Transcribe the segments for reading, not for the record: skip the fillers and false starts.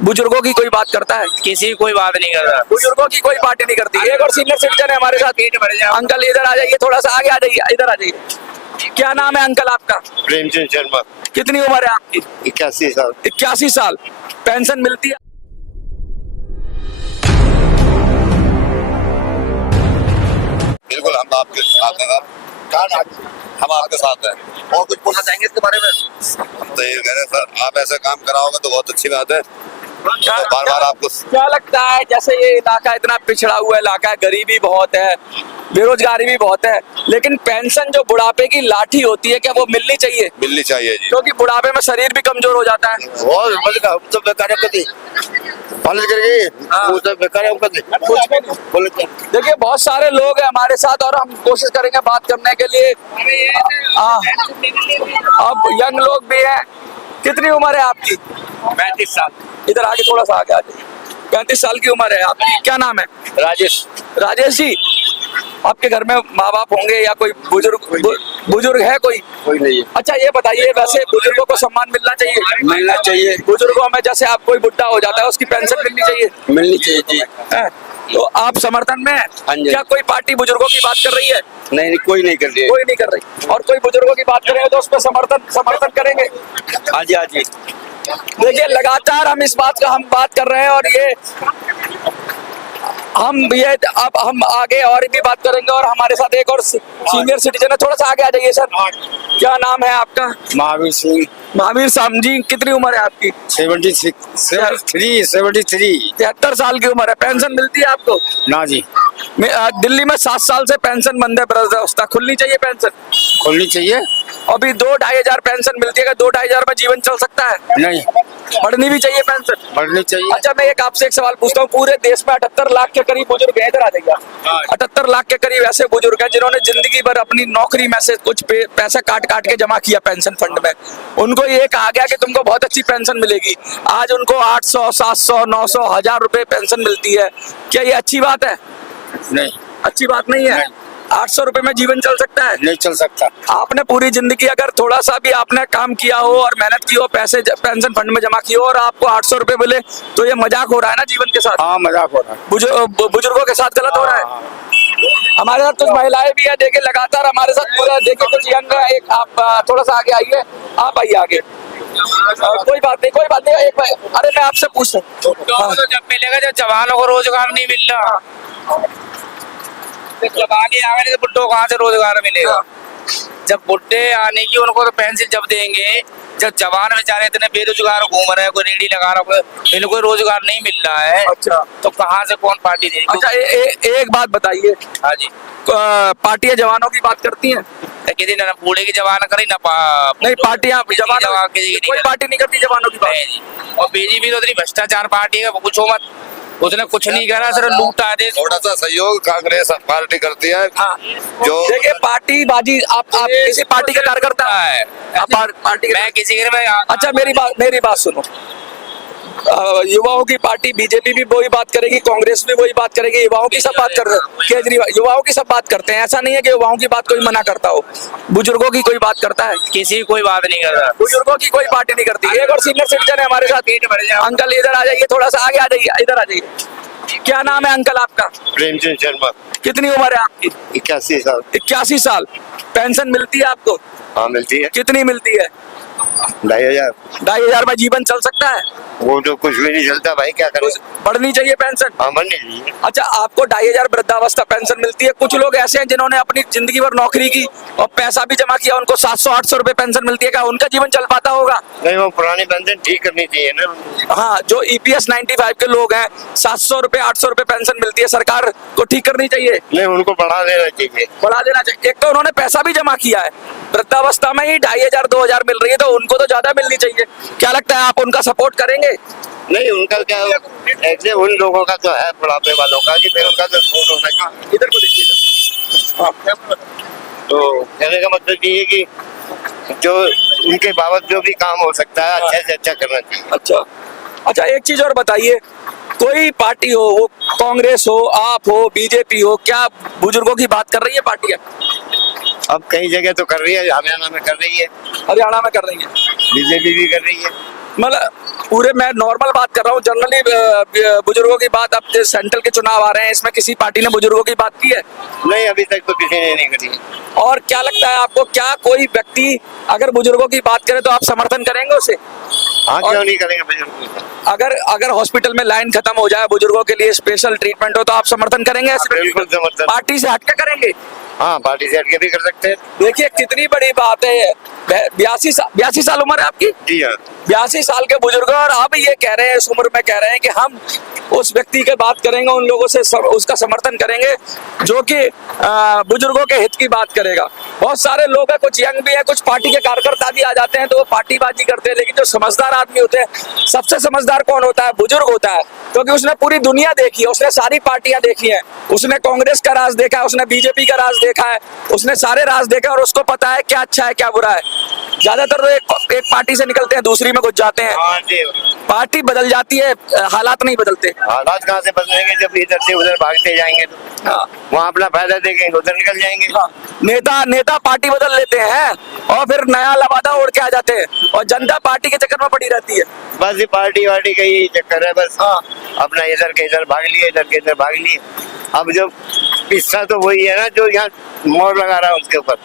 बुजुर्गों की कोई बात करता है? किसी की कोई बात नहीं कर रहा। बुजुर्गों की कोई पार्टी नहीं करती। एक और सीनियर सिटीजन है हमारे साथ। अंकल इधर आ जाइए, थोड़ा सा आगे आ जाइए, इधर आ जाइए। क्या नाम है अंकल आपका? प्रेमचंद शर्मा। कितनी उम्र है आपकी? 81 साल। 81 साल। पेंशन मिलती है? बिल्कुल हम आपके साथ हैं। हम आपके साथ हैं। और कुछ बोलना चाहेंगे इसके बारे में? हम तो ये कह रहे हैं सर, आप ऐसा काम कराओगे तो बहुत अच्छी बात है। तो बार बार आपको क्या लगता है, जैसे ये इलाका इतना पिछड़ा हुआ इलाका है, गरीबी बहुत है, बेरोजगारी भी बहुत है, लेकिन पेंशन जो बुढ़ापे की लाठी होती है, क्या वो मिलनी चाहिए? मिलनी चाहिए जी। क्योंकि बुढ़ापे में शरीर भी कमजोर हो जाता है। देखिए बहुत सारे लोग हैं हमारे साथ और हम कोशिश करेंगे बात करने के लिए। अब यंग लोग भी हैं। कितनी उम्र है आपकी? 35 साल। इधर आगे, थोड़ा सा आगे आ जाइए। 35 साल की उम्र है आपकी। क्या नाम है? राजेश। राजेश जी, आपके घर में माँ बाप होंगे या कोई बुजुर्ग है कोई? कोई नहीं है। अच्छा ये बताइए, वैसे बुजुर्गों को सम्मान मिलना चाहिए? मिलना चाहिए। बुजुर्गों में जैसे आप कोई बुढ़ा हो जाता है उसकी पेंशन मिलनी चाहिए? मिलनी चाहिए जी। हैं? तो आप समर्थन में हैं? हाँ जी। क्या कोई पार्टी बुजुर्गों की बात कर रही है? नहीं, कोई नहीं कर रही है। कोई नहीं कर रही। और कोई बुजुर्गों की बात कर रहे हैं तो उस पर समर्थन करेंगे? हाँ जी, हाँ जी। देखिए लगातार हम इस बात का बात कर रहे हैं और ये अब हम आगे और भी बात करेंगे। और हमारे साथ एक और सीनियर सिटीजन है, थोड़ा सा आगे आ जाइए सर। क्या नाम है आपका? महावीर सिंह। महावीर साहब जी, कितनी उम्र है आपकी? 73। 73 साल की उम्र है। पेंशन मिलती है आपको? ना जी। दिल्ली में 7 साल से पेंशन बंद है। वृद्धावस्था खुलनी चाहिए पेंशन। खोलनी चाहिए। अभी 2-2.5 हजार पेंशन मिलती है। 2-2.5 हजार में जीवन चल सकता है? नहीं, बढ़नी भी चाहिए पेंशन। बढ़नी चाहिए। अच्छा मैं आपसे एक सवाल पूछता हूँ। पूरे देश में 78 लाख के करीब बुजुर्ग हैं, इधर आ जाइए। 78 लाख के करीब ऐसे बुजुर्ग हैं जिन्होंने जिंदगी भर अपनी नौकरी में से कुछ पैसा काट के जमा किया पेंशन फंड में। उनको ये कहा गया कि तुमको बहुत अच्छी पेंशन मिलेगी। आज उनको 800, 700, 900, 1000 रुपए पेंशन मिलती है। क्या ये अच्छी बात है? नहीं, अच्छी बात नहीं है। 800 रुपए में जीवन चल सकता है? नहीं चल सकता। आपने पूरी जिंदगी अगर थोड़ा सा भी आपने काम किया हो और मेहनत की हो, पैसे पेंशन फंड में जमा किए हो और आपको 800 रुपए मिले, तो ये मजाक हो रहा है ना जीवन के साथ। हाँ, मजाक हो रहा है। बुजुर्गों के साथ गलत हो रहा है। हमारे साथ कुछ महिलाएं भी है, देखिए लगातार हमारे साथ पूरा। देखिए कुछ यंग है। एक आप थोड़ा सा आगे आइए, आप आइए आगे। कोई बात नहीं, कोई बात नहीं। अरे मैं आपसे पूछता हूँ, तो जब मिलेगा जब जवानों को रोजगार नहीं मिल रहा, जवान ही आगे तो बुड्ढों को कहाँ से रोजगार मिलेगा? जब बुड्ढे आने की उनको तो पेंशन जब देंगे, जब जवान बेचारे इतने बेरोजगार घूम रहे हैं, कोई रेडी लगा रहा है, इनको रोजगार नहीं मिल रहा है। अच्छा तो कहाँ से कौन पार्टी देगी? अच्छा एक बात बताइए, हाँ जी। पार्टियां जवानों की बात करती हैं? किसी ने बूढ़े की जवान करी ना नहीं, पार्टियां जवानों की कोई पार्टी नहीं करती जवानों की बात। नहीं जी। और बीजेपी तो इतनी भ्रष्टाचार पार्टी है, पूछो मत। उसने कुछ नहीं करा, सिर्फ लूटा दे। थोड़ा सा सहयोग कांग्रेस पार्टी करती है। हाँ। जो देखिए पार्टी बाजी, आप किसी पार्टी का कार्यकर्ता है? पार्टी मैं किसी के अच्छा मेरी बात सुनो। युवाओं की पार्टी बीजेपी भी वही बात करेगी, कांग्रेस भी वही बात करेगी, युवाओं की सब बात कर रहे हैं। केजरीवाल युवाओं की सब बात करते हैं। ऐसा नहीं है कि युवाओं की बात कोई मना करता हो। बुजुर्गों की कोई बात करता है? किसी की कोई बात नहीं कर रहा। बुजुर्गों की कोई पार्टी नहीं करती। एक और सीनियर सिटीजन है हमारे साथ। अंकल इधर आ जाइए, थोड़ा सा आगे आ जाइए, इधर आ जाइए। क्या नाम है अंकल आपका? प्रेमचंद शर्मा। कितनी उम्र है आपकी? 81 साल। 81 साल। पेंशन मिलती है आपको? हाँ मिलती है। कितनी मिलती है? 2,500। 2,500 में जीवन चल सकता है? वो तो कुछ भी नहीं चलता भाई, क्या करें। बढ़नी चाहिए पेंशन। हाँ बढ़नी चाहिए। अच्छा आपको 2,500 वृद्धावस्था पेंशन मिलती है। कुछ लोग ऐसे हैं जिन्होंने अपनी जिंदगी भर नौकरी की और पैसा भी जमा किया, उनको 700-800 रुपए पेंशन मिलती है। क्या उनका जीवन चल पाता होगा? नहीं, वो पुरानी पेंशन ठीक करनी चाहिए ना। हाँ, जो EPS 95 के लोग हैं, 700 रुपए 800 रुपए पेंशन मिलती है, सरकार को ठीक करनी चाहिए। नहीं, उनको बढ़ा देना चाहिए। बढ़ा देना चाहिए। एक तो उन्होंने पैसा भी जमा किया है, वृद्धावस्था में ही 2,500-2,000 मिल रही है, तो उनको तो ज्यादा मिलनी चाहिए। क्या लगता है आप उनका सपोर्ट करेंगे? नहीं, उनका क्या ऐसे उन लोगों का तो है, बुढ़ापे वालों का, कि फिर उनका तो सपोर्ट होना चाहिए। इधर को देखिए। तो कहने का मतलब ये है कि जो उनके बाबत जो भी काम हो सकता है अच्छे से अच्छा करना चाहिए। अच्छा एक चीज और बताइए, कोई पार्टी हो, वो कांग्रेस हो, आप हो, बीजेपी हो, क्या बुजुर्गों की बात कर रही है पार्टियां? अब कई जगह तो कर रही है, हरियाणा में कर रही है, हरियाणा में कर रही है, बीजेपी भी कर रही है। मतलब पूरे मैं नॉर्मल बात कर रहा हूँ, जनरली बुजुर्गों की बात। अब जो सेंट्रल के चुनाव आ रहे हैं, इसमें किसी पार्टी ने बुजुर्गों की बात की है? नहीं, अभी तक तो किसी ने नहीं करी। और क्या लगता है आपको, क्या कोई व्यक्ति अगर बुजुर्गों की बात करे तो आप समर्थन करेंगे उसे? हाँ, और- क्यों नहीं करेंगे बुजुर्ग? अगर हॉस्पिटल में लाइन खत्म हो जाए, बुजुर्गों के लिए स्पेशल ट्रीटमेंट हो, तो आप समर्थन करेंगे ऐसे व्यक्ति बिल्कुल को? समर्थन। पार्टी से हटके करेंगे? हाँ, पार्टी से हटके भी कर सकते हैं। देखिए कितनी बड़ी बात है ये। 82 साल उम्र है आपकी? जी हाँ। 82 साल के बुजुर्ग, और अब ये कह रहे हैं, इस उम्र में कह रहे हैं कि हम उस व्यक्ति की बात करेंगे, उन लोगों से उसका समर्थन करेंगे जो कि बुजुर्गों के हित की बात करेगा। बहुत सारे लोग हैं, कुछ यंग भी है, कुछ पार्टी के कार्यकर्ता भी आ जाते हैं तो वो पार्टीबाजी करते हैं, लेकिन जो समझदार आदमी होते हैं, सबसे समझदार कौन होता है? बुजुर्ग होता है, क्योंकि उसने पूरी दुनिया देखी है, उसने सारी पार्टियां देखी हैं, उसने कांग्रेस का राज देखा है, उसने बीजेपी का राज देखा है, उसने सारे राज देखा है, और उसको पता है क्या अच्छा है क्या बुरा है। ज्यादातर तो एक पार्टी से निकलते हैं, दूसरी में घुस जाते हैं। हाँ जी। पार्टी बदल जाती है, हालात नहीं बदलते। हालात कहाँ से बदलेंगे जब इधर से उधर भागते जाएंगे तो? हाँ। वहाँ अपना फायदा देखेंगे, उधर निकल जाएंगे। हाँ। नेता पार्टी बदल लेते हैं और फिर नया लबादा उड़ के आ जाते हैं, और जनता पार्टी के चक्कर में पड़ी रहती है। बस ये पार्टी वार्टी का ही चक्कर है बस। हाँ। अपना इधर के इधर भाग लिए, इधर के इधर भाग लिए। अब जो हिस्सा तो वही है ना जो यहाँ मोड़ लगा रहा है उसके ऊपर।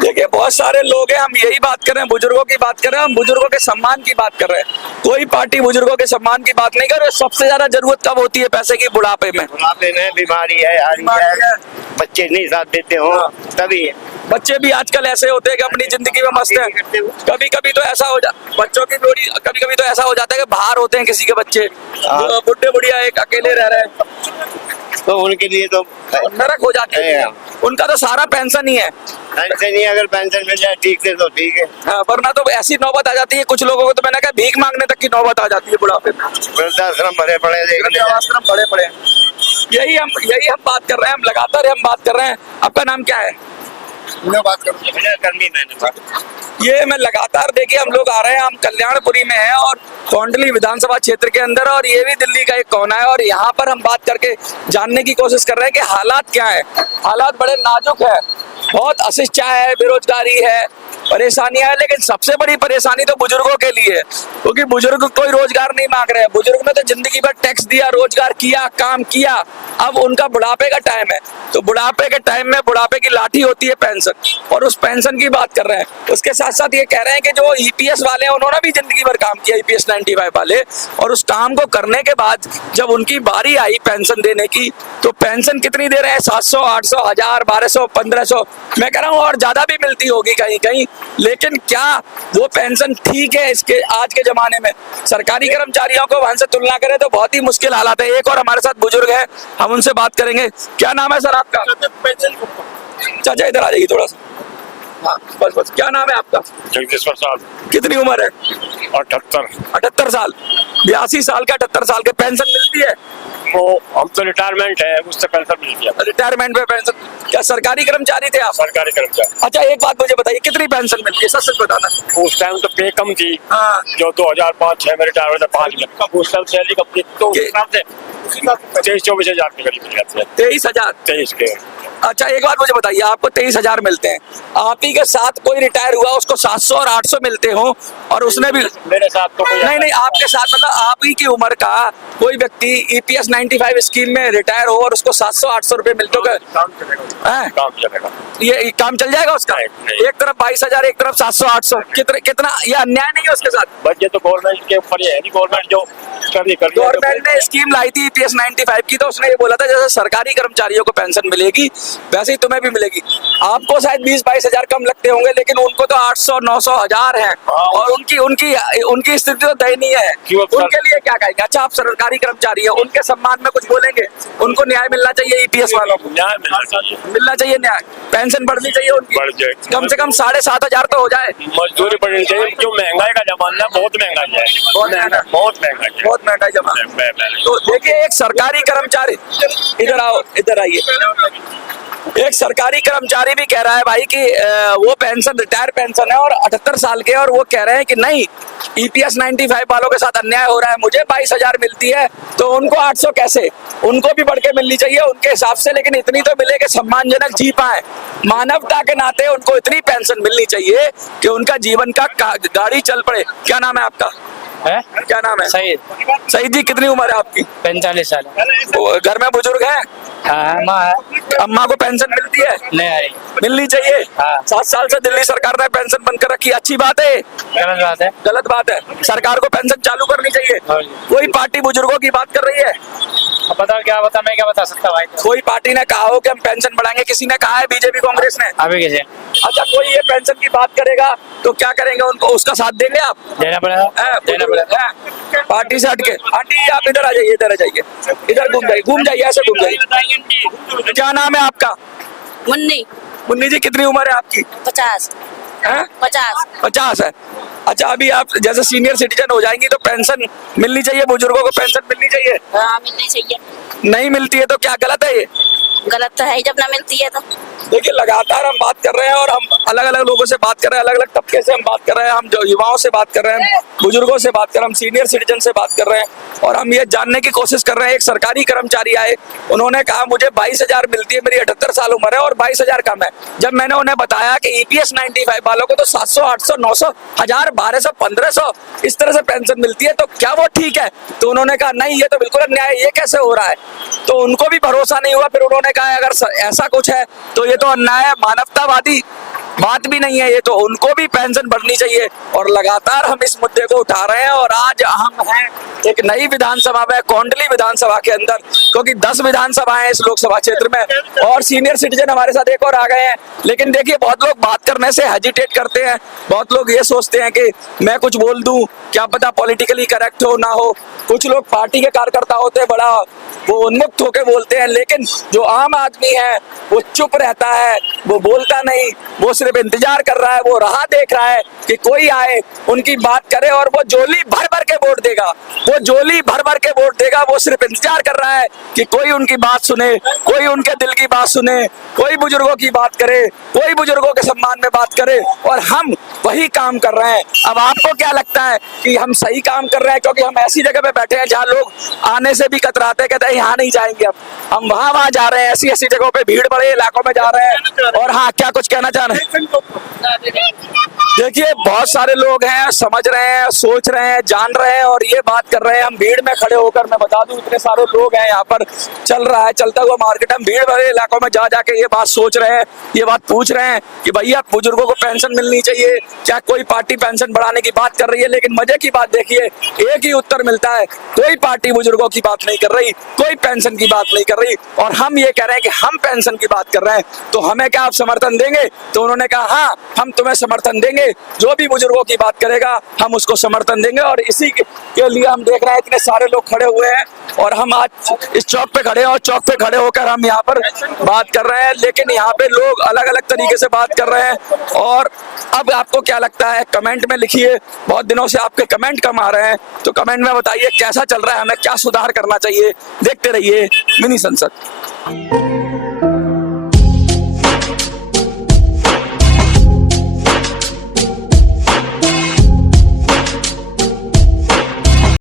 देखिए बहुत सारे लोग हैं, हम यही बात कर रहे हैं, बुजुर्गों की बात कर रहे हैं, हम बुजुर्गों के सम्मान की बात कर रहे हैं। कोई पार्टी बुजुर्गों के सम्मान की बात नहीं कर रही। सबसे ज्यादा जरूरत कब होती है पैसे की? बुढ़ापे में। बुढ़ापे में बीमारी है, हारी है, बच्चे नहीं साथ देते हो तभी। बच्चे भी आजकल ऐसे होते हैं कि अपनी जिंदगी में मस्त हैं। कभी कभी तो ऐसा हो बच्चों की जोड़ी कभी कभी तो ऐसा हो जाता है कि बाहर होते हैं किसी के बच्चे, बुढ़े बुढ़िया एक अकेले रह रहे हैं, तो उनके लिए तो नरक हो जाती है। उनका तो सारा पेंशन ही है। पेंशन ही, अगर पेंशन मिल जाए ठीक से तो ठीक है। हाँ, वरना तो ऐसी नौबत आ जाती है कुछ लोगों को, तो मैंने कहा भीख मांगने तक की नौबत आ जाती है बुढ़ापे में। वृद्धाश्रम भरे पड़े हैं, वृद्धाश्रम बड़े पड़े हैं। यही हम बात कर रहे हैं, हम लगातार हम बात कर रहे हैं। आपका नाम क्या है? बात करनी मैंने। ये मैं लगातार, देखिए हम लोग आ रहे हैं, हम कल्याणपुरी में हैं और कौंडली विधानसभा क्षेत्र के अंदर, और ये भी दिल्ली का एक कोना है, और यहाँ पर हम बात करके जानने की कोशिश कर रहे हैं कि हालात क्या है। हालात बड़े नाजुक है, बहुत अशिक्षा है, बेरोजगारी है, परेशानियां है, लेकिन सबसे बड़ी परेशानी तो बुजुर्गों के लिए है, क्योंकि बुजुर्ग कोई रोजगार नहीं मांग रहे हैं। बुजुर्ग ने तो जिंदगी भर टैक्स दिया, रोजगार किया, काम किया, अब उनका बुढ़ापे का टाइम है, तो बुढ़ापे के टाइम में बुढ़ापे की लाठी होती है पेंशन, और उस पेंशन की बात कर रहे हैं। उसके साथ साथ ये कह रहे हैं कि जो ईपीएस वाले हैं उन्होंने भी जिंदगी भर काम किया, ईपीएस 95 वाले, और उस काम को करने के बाद जब उनकी बारी आई पेंशन देने की, तो पेंशन कितनी दे रहे हैं? 700, 800, 1000, 1200, 1500, मैं कह रहा हूँ और ज्यादा भी मिलती होगी कहीं कहीं, लेकिन क्या वो पेंशन ठीक है इसके आज के जमाने में? सरकारी कर्मचारियों को वहां से तुलना करें तो बहुत ही मुश्किल हालात है। एक और हमारे साथ बुजुर्ग है, हम उनसे बात करेंगे। क्या नाम है सर आपका? चाचा इधर आ जाइए थोड़ा सा। हाँ, बस क्या नाम है आपका? जगदीश प्रसाद। कितनी उम्र है? 78। 78 साल। 82 साल के 78 साल के पेंशन मिलती है? वो हम तो रिटायरमेंट है, उससे पेंशन मिलती है। रिटायरमेंट पे पेंशन? क्या सरकारी कर्मचारी थे आप? सरकारी कर्मचारी। अच्छा एक बात मुझे बताइए, कितनी पेंशन मिलती है? सच बताना। उस टाइम तो पे कम थी। हाँ। जो 2005-6 में रिटायर हुआ था 5 में, उस टाइम सैलरी कम थी, तो उस हिसाब से 23-24 हजार के करीब मिल जाते हैं। 23,000? 23 के। अच्छा एक बात मुझे बताइए, आपको 23,000 मिलते हैं, आप ही के साथ कोई रिटायर हुआ उसको 700 और 800 मिलते हो, और उसने भी मेरे साथ तो कोई नहीं आपके साथ, मतलब आप ही की उम्र का कोई व्यक्ति ईपीएस 95 स्कीम में रिटायर हो और उसको 700-800 रुपए मिलते हो, काम चलेगा। हैं? काम चलेगा। ये काम चल जाएगा उसका? नहीं। एक तरफ 22,000, एक तरफ 700-800, कितना ये अन्याय नहीं है उसके साथ? बट ये तो गवर्नमेंट के ऊपर ही है, गवर्नमेंट जो कर गवर्नमेंट ने स्कीम लाई थी ईपीएस 95 की, तो उसने ये बोला था जैसे सरकारी कर्मचारियों को पेंशन मिलेगी वैसे ही तुम्हें भी मिलेगी। आपको शायद 20-22 हजार कम लगते होंगे, लेकिन उनको तो 800, 900, 1000 है, और उनकी स्थिति तो दयनीय है। उनके लिए क्या कहेंगे? अच्छा आप सरकारी कर्मचारी है, उनके सम्मान में कुछ बोलेंगे? उनको न्याय मिलना चाहिए, ईपीएस वालों को न्याय मिलना चाहिए, न्याय, पेंशन बढ़नी चाहिए उनकी, बढ़ जाए, कम से कम 7,500 तो हो जाए। मजदूरी बढ़नी चाहिए, क्यों महंगाई का जमाना बहुत महंगाई है, बहुत महंगाई जमा। तो देखिए एक सरकारी कर्मचारी, इधर आओ, इधर आइए, एक सरकारी कर्मचारी भी कह रहा है भाई कि वो पेंशन रिटायर पेंशन है और 78 साल के, और वो कह रहे हैं कि नहीं EPS 95 वालों के साथ अन्याय हो रहा है, मुझे 22,000 मिलती है तो उनको 800 कैसे, उनको भी बढ़ के मिलनी चाहिए उनके हिसाब से, लेकिन इतनी तो मिले कि सम्मानजनक जी पाए। मानवता के नाते उनको इतनी पेंशन मिलनी चाहिए कि उनका जीवन का गाड़ी चल पड़े। क्या नाम है आपका? है क्या नाम है? सही सईद जी, कितनी उम्र है आपकी? 45 साल। घर में बुजुर्ग हैं? हाँ माँ है। अम्मा को पेंशन मिलती है? नहीं आई। मिलनी चाहिए। हाँ। 7 साल से दिल्ली सरकार ने पेंशन बंद कर रखी, अच्छी बात है? गलत बात है। गलत बात है। सरकार को पेंशन चालू करनी चाहिए। हाँ जी। कोई पार्टी बुजुर्गों की बात कर रही है? अब बताओ क्या बता, मैं क्या बता सकता भाई। कोई पार्टी ने कहा हो कि हम पेंशन बढ़ाएंगे? किसी ने कहा है? बीजेपी कांग्रेस ने? अभी कैसे अच्छा, कोई ये पेंशन की बात करेगा तो क्या करेंगे? उनको उसका साथ देंगे आप? देना पड़ेगा। देना पड़ेगा। हैं? पार्टी से हटके आंटी आप इधर आ जाइए, इधर आ जाइए, इधर घूम जाइए, ऐसे घूम जाइए। क्या नाम है आपका? मुन्नी। मुन्नी जी, कितनी उम्र है आपकी? 50। हैं? 50 है। अच्छा, अभी आप जैसे सीनियर सिटीजन हो जाएंगी तो पेंशन मिलनी चाहिए, बुजुर्गों को पेंशन मिलनी चाहिए। हाँ मिलनी चाहिए। नहीं मिलती है तो क्या गलत है ये? गलत तो है ही, जब ना मिलती है तो। देखिए, लगातार हम बात कर रहे हैं और हम अलग अलग लोगों से बात कर रहे हैं, अलग अलग तबके से हम बात कर रहे हैं, हम जो युवाओं से बात कर रहे हैं, बुजुर्गों से बात कर रहे हैं, हम सीनियर सिटीजन से बात कर रहे हैं, और हम ये जानने की कोशिश कर रहे हैं। एक सरकारी कर्मचारी आए, उन्होंने कहा मुझे 22,000 मिलती है, मेरी 78 साल उम्र है और 22,000 कम है। जब मैंने उन्हें बताया कि EPS 95 वालों को तो 700, 800, 900, 1000, 1200, 1500 इस तरह से पेंशन मिलती है, तो क्या वो ठीक है? तो उन्होंने कहा नहीं, ये तो बिल्कुल अन्याय है, ये कैसे हो रहा है? तो उनको भी भरोसा नहीं हुआ। फिर उन्होंने कहा अगर ऐसा कुछ है तो ये तो अन्याय है, मानवतावादी बात भी नहीं है ये, तो उनको भी पेंशन बढ़नी चाहिए। और लगातार हम इस मुद्दे को उठा रहे हैं, और आज हम हैं एक नई विधानसभा में, कोंडली विधानसभा के अंदर, क्योंकि 10 विधानसभा है इस लोकसभा क्षेत्र में, और सीनियर सिटीजन हमारे साथ एक और आ गए हैं। लेकिन देखिए, बहुत लोग बात करने से हेजिटेट करते हैं, बहुत लोग ये सोचते हैं कि मैं कुछ बोल दूं, क्या पता पॉलिटिकली करेक्ट हो ना हो। कुछ लोग पार्टी के कार्यकर्ता होते हैं, बड़ा वो उन्मुक्त होकर बोलते हैं, लेकिन जो आम आदमी है वो चुप रहता है, वो बोलता नहीं, वो सिर्फ इंतजार कर रहा है, वो राह देख रहा है कि कोई आए, उनकी बात करे, और वो झोली भर भर के वोट देगा, वो झोली भर भर के वोट देगा। वो सिर्फ इंतजार कर रहा है कि कोई उनकी बात सुने, कोई उनके दिल की बात सुने, कोई बुजुर्गों की बात करे, कोई बुजुर्गों के सम्मान में बात करे, और हम वही काम कर रहे हैं। अब आपको क्या लगता है कि हम सही काम कर रहे हैं? क्योंकि हम ऐसी जगह पे बैठे हैं जहाँ लोग आने से भी कतराते हैं, कहते हैं यहाँ नहीं जाएंगे, हम वहाँ जा रहे हैं, ऐसी ऐसी जगहों पे, भीड़ बड़े इलाकों में जा रहे हैं। और हाँ, क्या कुछ कहना चाह रहे हैं? देखिए, बहुत सारे लोग हैं, समझ रहे हैं, सोच रहे हैं, जान रहे हैं, और ये बात कर रहे हैं। हम भीड़ में खड़े होकर, मैं बता दूं, इतने सारे लोग हैं यहाँ पर, चल रहा है चलता हुआ मार्केट, हम भीड़ भरे इलाकों में जा जाके ये बात सोच रहे हैं, ये बात पूछ रहे हैं कि भैया बुजुर्गों को पेंशन मिलनी चाहिए, क्या कोई पार्टी पेंशन बढ़ाने की बात कर रही है? लेकिन मजे की बात देखिए, एक ही उत्तर मिलता है, कोई पार्टी बुजुर्गों की बात नहीं कर रही, कोई पेंशन की बात नहीं कर रही। और हम ये कह रहे हैं कि हम पेंशन की बात कर रहे हैं, तो हमें क्या आप समर्थन देंगे? तो उन्होंने कहा हाँ, हम तुम्हें समर्थन देंगे, जो भी बुजुर्गों की बात करेगा हम उसको समर्थन देंगे। और इसी के लिए हम देख रहे हैं इतने सारे लोग खड़े हुए हैं, और हम आज इस चौक पे खड़े हैं, और चौक पे खड़े होकर हम यहाँ पर बात कर रहे हैं। लेकिन यहाँ पे लोग अलग अलग तरीके से बात कर रहे हैं, और अब आपको क्या लगता है कमेंट में लिखिए। बहुत दिनों से आपके कमेंट कम आ रहे हैं, तो कमेंट में बताइए कैसा चल रहा है, हमें क्या सुधार करना चाहिए। देखते रहिए मिनी संसद।